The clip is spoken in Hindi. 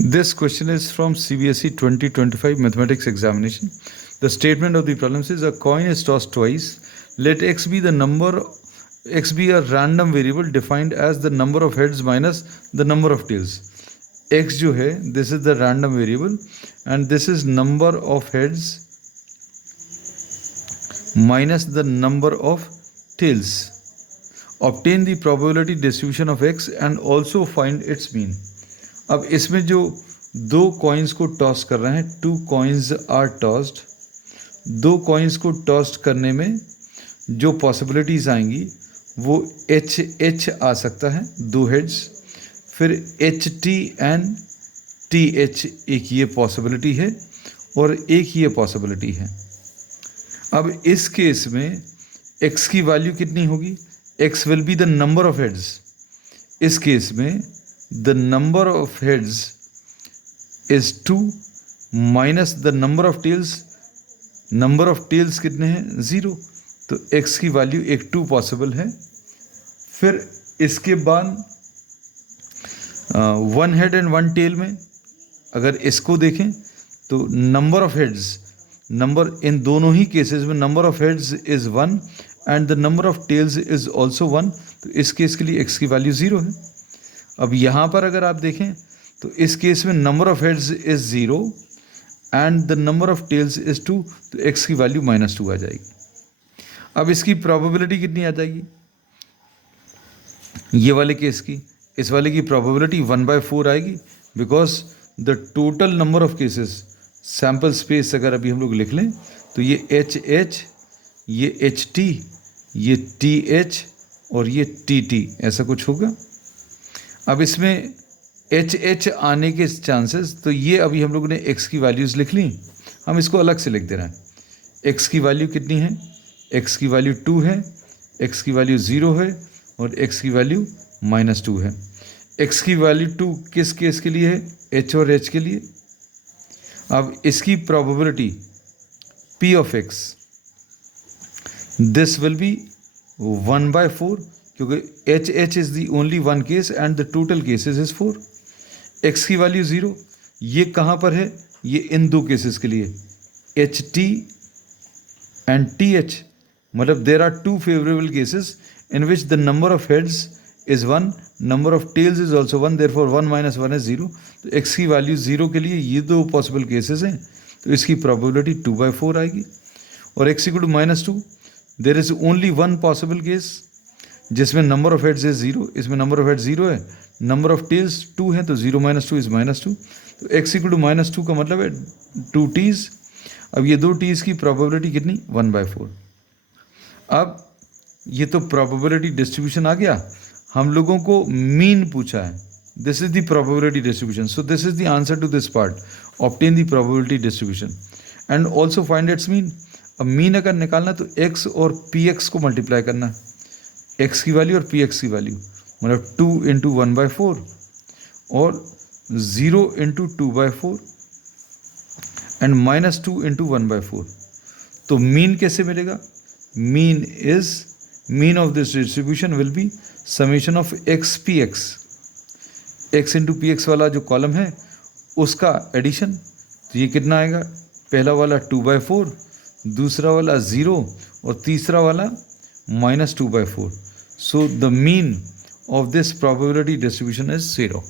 This question is from CBSE 2025 mathematics examination. The statement of the problem says a coin is tossed twice. Let x be a random variable defined as the number of heads minus the number of tails. X जो है, this is the random variable and this is number of heads minus the number of tails. Obtain the probability distribution of x and also find its mean. अब इसमें जो दो कॉइन्स को टॉस कर रहे हैं, टू कॉइन्स आर टॉस्ड, दो कॉइन्स को टॉस्ट करने में जो पॉसिबिलिटीज़ आएंगी वो एच आ सकता है, दो हेड्स, फिर H T and T H एक ये पॉसिबिलिटी है और एक ये पॉसिबिलिटी है. अब इस केस में x की वैल्यू कितनी होगी? x will be the number of heads. इस केस में the number of heads is 2 minus the number of tails. number of tails कितने हैं? 0. तो x की वैल्यू एक 2 पॉसिबल है. फिर इसके बाद one head and one tail में अगर इसको देखें तो नंबर ऑफ हेड्स, नंबर इन दोनों ही केसेस में number of heads is 1 and the number of tails is also 1. तो इस केस के लिए x की वैल्यू 0 है. अब यहाँ पर अगर आप देखें तो इस केस में number of heads is 0 and the number of tails is 2. तो x की वैल्यू -2 आ जाएगी. अब इसकी प्रोबेबिलिटी कितनी आ जाएगी? ये वाले केस की, इस वाले की प्रोबेबिलिटी 1/4 आएगी because the total number of cases, sample space अगर अभी हम लोग लिख लें तो ये HH, ये HT, ये TH और ये TT ऐसा कुछ होगा. अब इसमें HH आने के चांसेस, तो ये अभी हम लोगों ने x की वैल्यूज़ लिख ली, हम इसको अलग से लिख दे रहे हैं. x की वैल्यू कितनी है? x की वैल्यू 2 है, x की वैल्यू 0 है और x की वैल्यू -2 है. x की वैल्यू 2 किस केस के लिए है? h और h के लिए. अब इसकी probability p of x, this will be 1/4 क्योंकि HH is the only one case and the total cases is 4. x की वैल्यू 0, ये कहाँ पर है? ये इन दो केसेस के लिए HT एंड TH, मतलब there are two favourable cases in which the number of heads is 1, number of tails is also 1, therefore 1 - 1 is 0. तो x की वैल्यू 0 के लिए ये दो पॉसिबल केसेस हैं, तो इसकी प्रोबेबिलिटी 2/4 आएगी. और x = -2, there is only one possible case जिसमें नंबर ऑफ हेड्स इज़ 0, इसमें नंबर ऑफ हेड्स 0 है, नंबर ऑफ टेल्स 2 है, तो 0 - 2 इज़ -2. तो x = -2 का मतलब है 2 t's. अब ये दो t's की प्रोबेबिलिटी कितनी? 1/4. अब ये तो प्रोबेबिलिटी डिस्ट्रीब्यूशन आ गया, हम लोगों को मीन पूछा है. This is the probability distribution, so this is the answer to this part. Obtain the probability distribution and also find its mean. अब मीन अगर निकालना तो x और px को मल्टीप्लाई करना है, x की वैल्यू और px की वैल्यू, मतलब 2 × 1/4 और 0 × 2/4 एंड -2 × 1/4. तो मीन कैसे मिलेगा? Mean of this distribution will be summation of x px. x × px वाला जो कॉलम है उसका एडिशन, तो ये कितना आएगा? पहला वाला 2/4, दूसरा वाला 0 और तीसरा वाला -2/4. So the mean of this probability distribution is 0.